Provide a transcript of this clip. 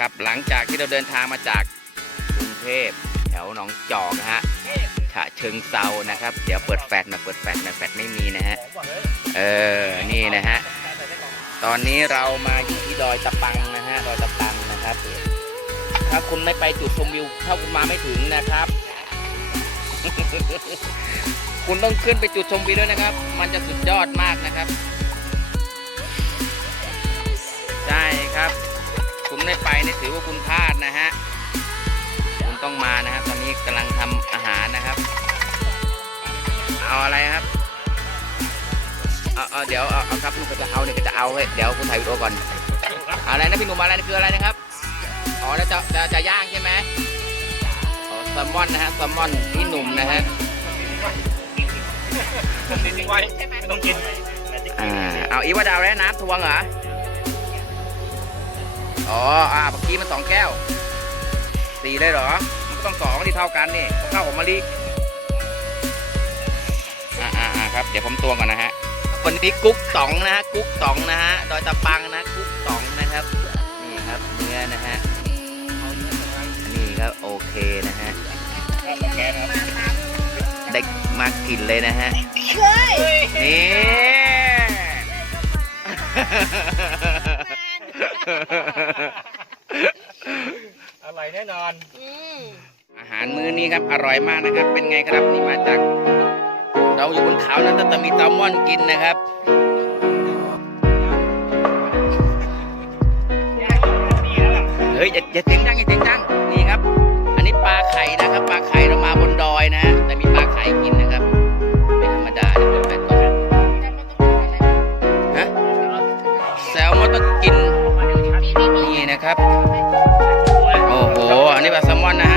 ครับ หลังจากที่เราเดินทางมาจากกรุงเทพแถวหนองจอกนะฮะฉะเชิงเซานะครับ เดี๋ยวเปิดแฟลชนะเปิดแฟลชนะแฟลชไม่มีนะฮะ เออ นี่นะฮะ ตอนนี้เรามาอยู่ที่ดอยตะปังนะฮะ ดอยตะปังนะครับ ถ้าคุณไม่ไปจุดชมวิวถ้าคุณมาไม่ถึงนะครับ คุณต้องขึ้นไปจุดชมวิวด้วยนะครับ มันจะสุดยอดมากนะครับ คุณไม่ไปนี่ถือว่าคุณพลาดนะฮะ คุณต้องมานะครับ ตอนนี้กำลังทำอาหารนะครับ เอาอะไรครับ เอาเอาเดี๋ยวเอาเอาครับลูกก็จะเอาเนี่ยก็จะเอาเฮ้ยเดี๋ยวคุณถ่ายวิดีโอก่อน อะไรนะพี่หนุ่มอะไรนะคืออะไรนะครับ อ๋อแล้วจะจะจะย่างใช่ไหมอ๋อแซลมอนนะฮะแซลมอนพี่หนุ่มนะฮะทิ้งไว้ไม่ต้องกิน อ่า เอาอีกว่าดาวแล้วน้ำทวงเหรอ อ๋อ อ่าเมื่อกี้มันสองแก้วสี่เลยเหรอ มันก็ต้องสองที่เท่ากันนี่ข้าวหอมมะลิอ่าอ่าอ่าครับ เดี๋ยวผมตวงก่อนนะฮะ วันนี้กุ๊กต๋องนะฮะ กุ๊กต๋องนะฮะ ดอยตะปังนะกุ๊กต๋องนะครับ นี่ครับเนื้อนะฮะ นี่ครับโอเคนะฮะแกนะครับได้มากกินเลยนะฮะ นี่ อร่อยแน่นอน อาหารมื้อนี้ครับอร่อยมากนะครับ เป็นไงครับนี่มาจาก เราอยู่บนเขานะแต่มีแซลมอนกินนะครับเฮ้ยอย่าอย่เสียงดังอย่าเสียงดังนี่ครับ อันนี้ปลาไข่นะครับปลาไข่เรามาบนดอยนะฮะแต่มีปลาไข่กินนะครับไม่ธรรมดาเยวไปก่ฮะแซลมอนต้องกิน ครับ โอ้โห อันนี้ปลาแซลมอนนะ